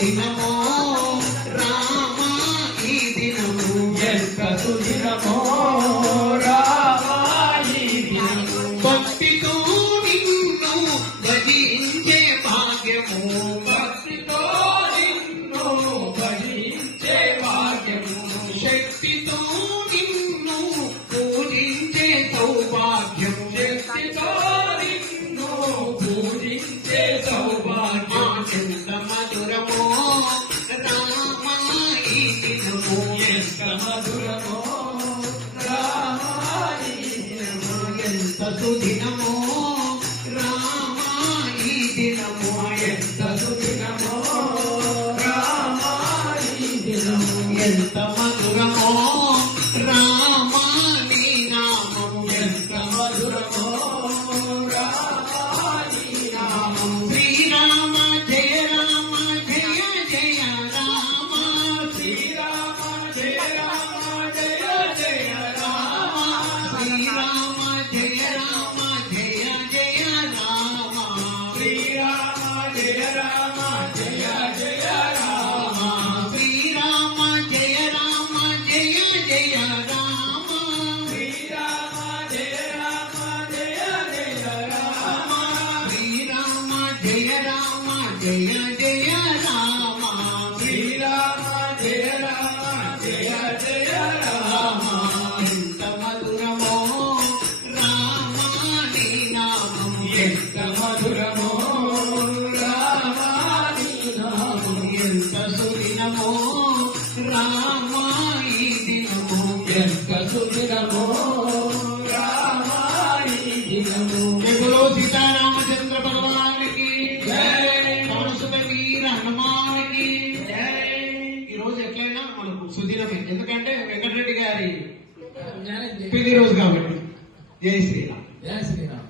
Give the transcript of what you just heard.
దినమో రామా ఈ దినము ఎంత సుదినమో సుదినమో రామా ఈ దినమో ఎంత సుదినమో రామా ఈ దినమో ఎంత మధురమో జయ జయ రామ శ్రీరామ జయ రామ జయ జయ రామ ఎంత మధురమో ఎంత మధురమో ఎంత సుదినమో రామాయి దినము ఎంత సుదినమో రామాయి దినము ఎందుకంటే వెంకటరెడ్డి గారి జ్ఞానం జై. పెళ్ళి రోజు కాబట్టి జై శ్రీరామ్ జై శ్రీరామ్